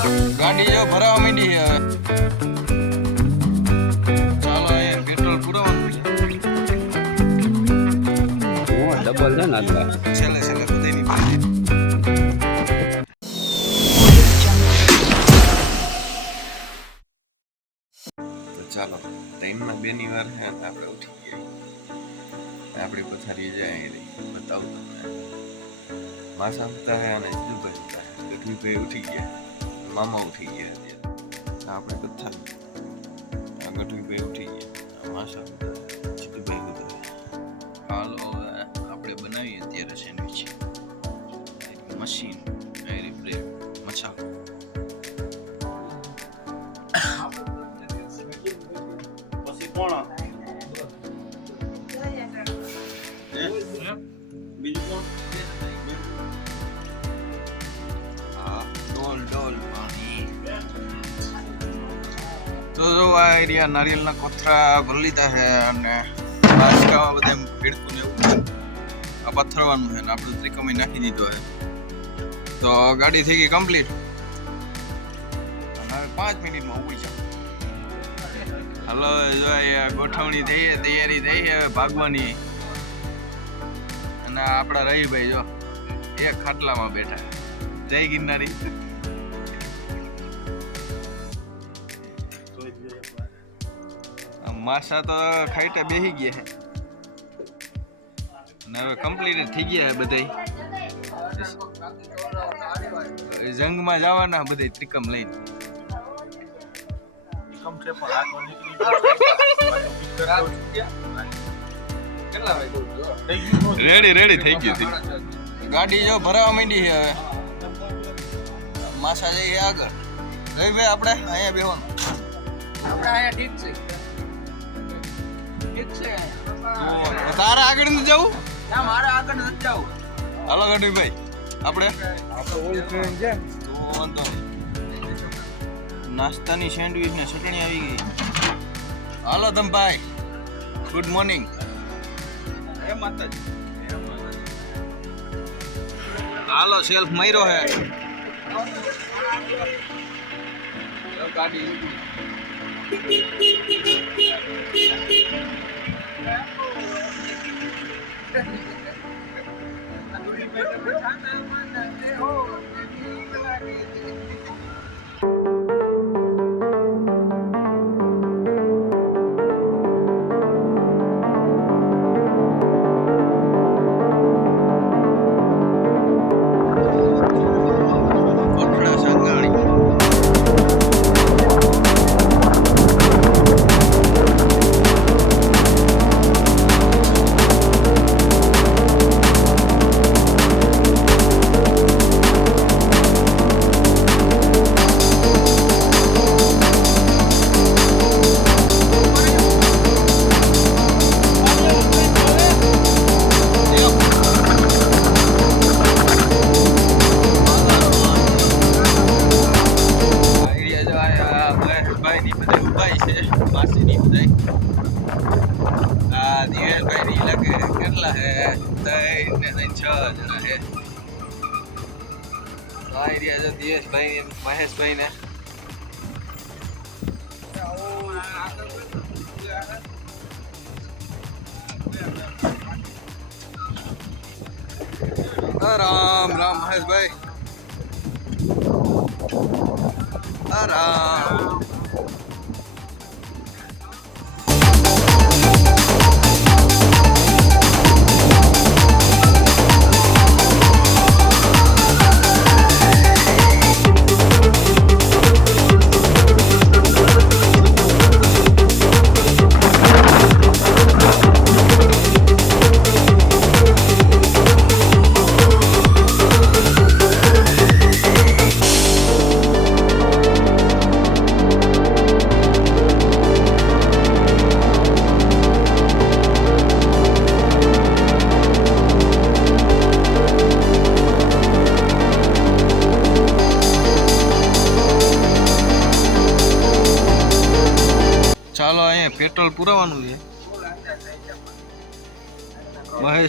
ગાડી જો ભરાવા માંડી હવે ચાલો અહીંયા પેટ્રોલ પુરાવાનું છે. ડબલ છે ને છેલ્લે છેલ્લે બધાની પાસે. ચાલો ટાઈમમાં બેની વાર છે આપણે ઉઠી ગયા. આપણી પથારી જાય બતાવું તમને. માસા આપતા હે અને સિદ્ધુભાઈ હતા ગઢવીભાઈ ઉઠી ગયા. મામા ઉઠી ગયા અત્યારે. આપણે આ ગઢવીભાઈ ઉઠી ગયા. આ માસા સિદ્ધુભાઈ હતા હાલો આપણે બનાવીએ અત્યારે સેન્ડવિચ મશીન એરી બ્રેડ મસાલો પછી કોણ આ એરિયા નારિયેળના કોથરા ભરી લીધા છે અને બાસકામાં બધા એમ ભીડકું ને આ પથ્થરવાનું છે ને, આપણે ત્રિકમી નાખી દીધો છે. તો ગાડી થઈ ગઈ કમ્પ્લીટ. હવે પાંચ મિનિટમાં ઊભી છે હલો, જો ગોઠવણી થઈ તૈયારી થઈ છે ભાગવાની. અને આપણા રહીભાઈ જો એક ખાટલામાં બેઠા જય ગિરનારી. માસા તો ખાઈટા બેસી ગયા છે અને હવે કમ્પ્લીટ થઈ ગયા છે બધાય. જંગમાં જવાના બધા ત્રિકમ લઈને. રેડી રેડી થઈ ગયું ગાડી જો ભરાવા માંડી છે હવે. માસા જઈએ આગળ. જઈ ભાઈ આપણે અહીંયા બેહવાનું. આપણે અહીંયા ઠીક છે. ઠીક છે. તારે આગળ નથી જવું? ના મારે આગળ નથી જવું. હાલો ગઢવીભાઈ આપણે? વાંધો નાસ્તાની સેન્ડવિચ ને ચટણી આવી ગઈ. હાલો તમ ભાઈ. ગુડ મોર્નિંગ એ માતાજી. હાલો સેલ્ફ મયરો હે. Thank you. આ આઈડિયા જો દિવેશભાઈ મહેશભાઈ ને Ram Ram Maheshbhai. Ram.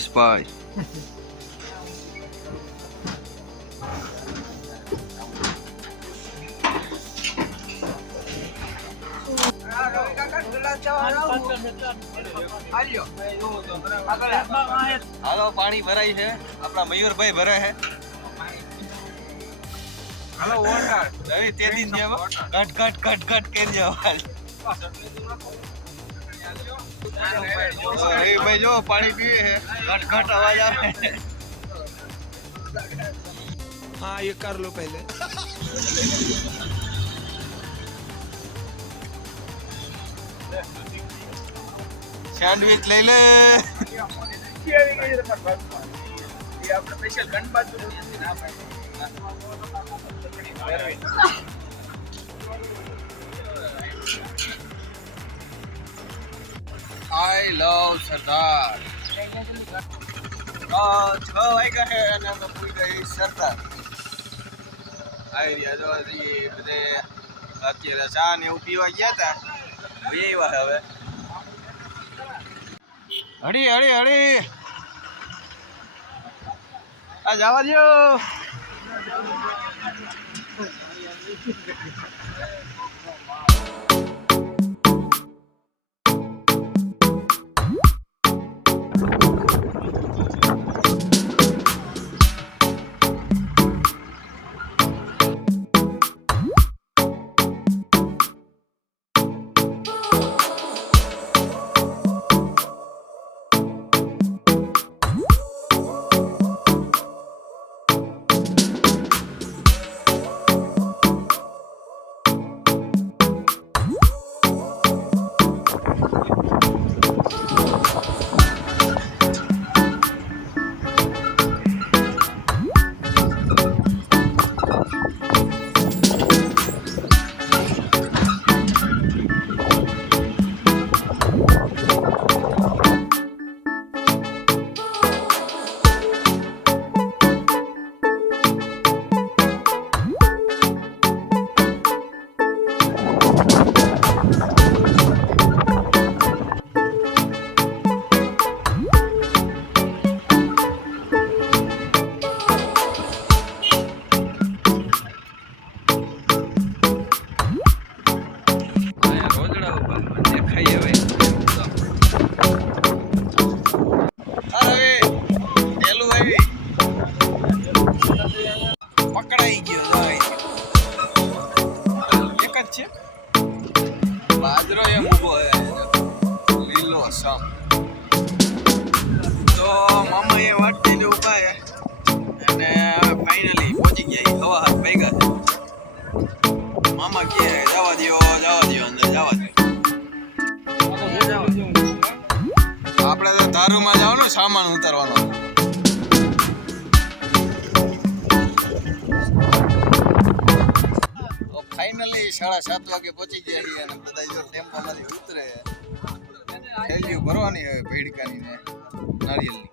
this boy. Hello पानी भरा है अपना मयूर भाई भरा है। हेलो वाटर तेरी नहीं कट कट कट कट कर जाओ અવાજ રવિભાઈ જો પાણી પીવે છે કટ કટ અવાજ આવે हाँ ये कर लो पहले સેન્ડવિચ લઈ લે એ આપણે special ગણબાજુ નથી ના પાડી. આઈ લવ સરદાર. છ વાગ્યા છે અને તો પૂરી ગઈ સરદાર. આવી રહ્યા જો બધે. અત્યારે ચા ને એવું પીવા ગયા હતા. બે એવા હવે. હળી હળી હળી. આ જવા દો જ ઊભા છે અને હવે ફાઇનલી પહોંચી ગયા હવા હાથ ભેગા છે. મામા કહે, જવા દ્યો જવા દ્યો, અંદર જવા આપણે તો દારૂમાં જવાનું, સામાન ઉતારવાનો. ફાઇનલી સાડા સાત વાગે પહોંચી ગયા છીએ અને બધા જો ટેમ્પોમાંથી ઉતરે થેલીઓ ભરવાની હવે ભેડકાની ને નારિયેલની.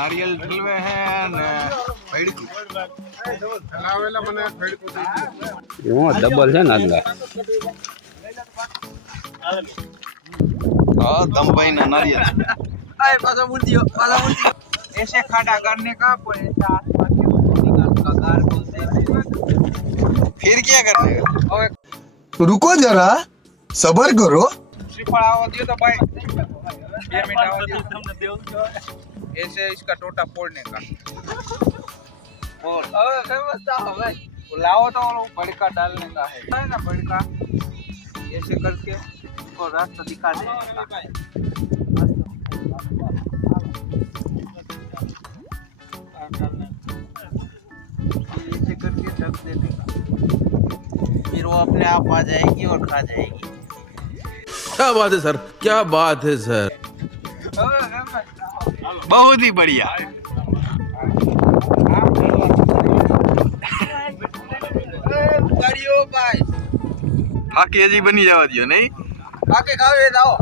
નારિયેલ ઠલવે હે ને ભેડકું એમાં ડબલ છે ને એટલે હા દમભાઈ ના નારિયેલ आए पासा मुर्तियो पासा मुर्तियो ऐसे खड़ा करने का कोई ऐसा आसपास के निकाल का गार बोलते हैं फिर क्या करने का और रुको जरा सबर करो श्रीफल आवा दियो तो भाई બે મિનિટ આવા दियो ऐसे इसका टोटा फोड़ने का। और अबे समझता हो भाई वो लाओ तो वो भड़का डालने का है। है ना भड़का ऐसे करके उसको रास्ता दिखा देने का ऐसे करके ढक देने का। फिर वो अपने आप आ जाएगी और खा जाएगी। क्या बात है सर? क्या बात है सर? बहुत ही बढ़िया ગાડીઓ ભાઈ ફાકી હજી બની જવા દો નહીં આકે ખાવે આવો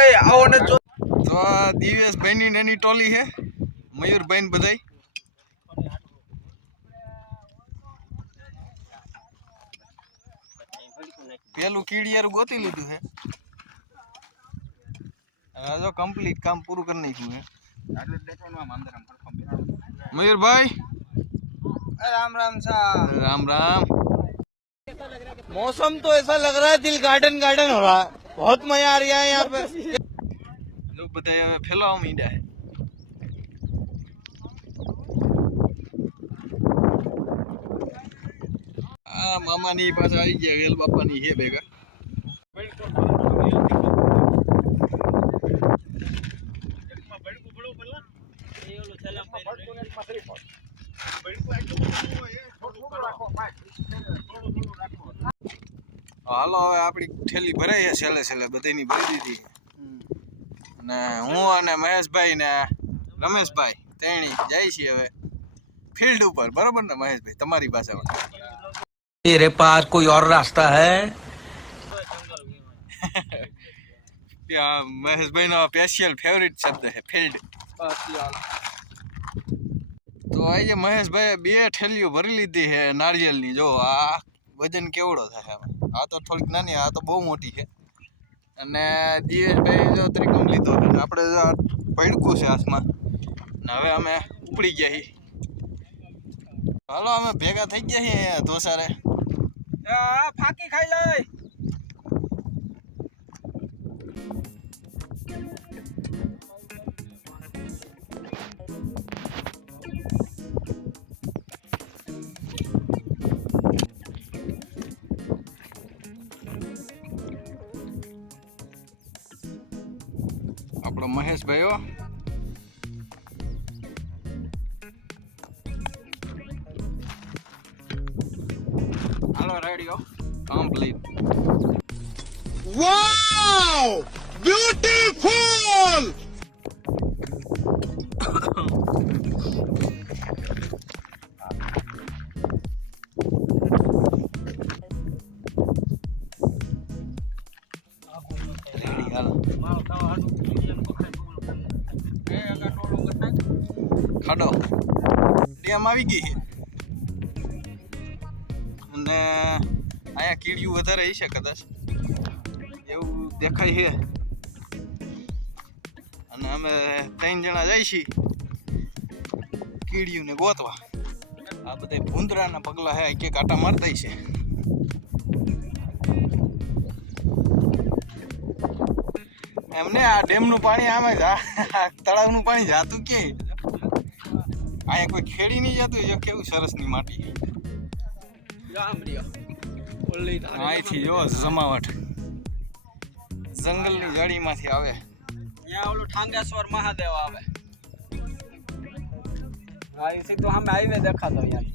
એ આવો ને જો તો આ દિવ્યેશભાઈ ની નાની ટોલી છે મયુરભાઈ ને બધાય પેલું કીડિયારું ગોતી લીધું છે હવે જો કમ્પ્લીટ કામ પૂરું કરી નાખ્યું છે મયુરભાઈ રામ રામ સા રામ રામ मौसम तो ऐसा लग रहा है दिल गार्डन गार्डन हो रहा है बहुत मजा आ रहा है यहाँ पे જો બધા હવે ફેલાવા માંડ્યા છે આ મામાની પાસે આવી ગયા વેલ બાપાની છે ભેગા હાલો હવે આપણી ઠેલી ભરાઈ છે છેલ્લે છેલ્લે બધીની ભરી દીધી અને હું અને મહેશભાઈ ને રમેશભાઈ તેણી જાય છીએ હવે ફિલ્ડ ઉપર. બરોબર ને મહેશભાઈ? તમારી પાસે મેરે પાસ કોઈ ઓર રાસ્તા હૈ મહેશભાઈ નો સ્પેશિયલ ફેવરિટ શબ્દ છે ફિલ્ડ તો આજે મહેશભાઈ બે ઠેલીઓ ભરી લીધી હે નાળિયેરની. જો આ વજન કેવડો થાય આ તો થોડીક નાની, આ તો બહુ મોટી છે. અને દિયેશભાઈ જો ત્રિકમ લીધો છે આપણે જો આ પડકું છે આસમાં ને હવે અમે ઉપડી ગયા છીએ. હાલો, અમે ભેગા થઈ ગયા છીએ ધોસારે. ફાંકી ખાઈ લઈ. આપણો મહેશભાઈ હો હાલો રેડિયો કમ્પ્લીટ રેડી ખાડો ડેમ આવી ગઈ અને અહીંયા કીડિયું વધારે હશે કદાચ. એવું દેખાય છે. અને અમે ત્રણ જણા જાય છીએ કીડિયુંને ગોતવા. આ બધા ભૂંદરાના પગલા હે કે કાંટા મારતા છે. એમને આ ડેમનું પાણી આમે જ તળાવનું પાણી જાતું કે? અહીંયા કોઈ ખેડી નહીં જતું એ કેવું સરસની માટી અહીંથી જો જમાવટ. જંગલની જડીમાંથી આવે. ત્યાં ઓલું ઠાંગેશ્વર મહાદેવ આવે. હા એ સીધો આમે હાઈવે દેખાતો અહીંયા.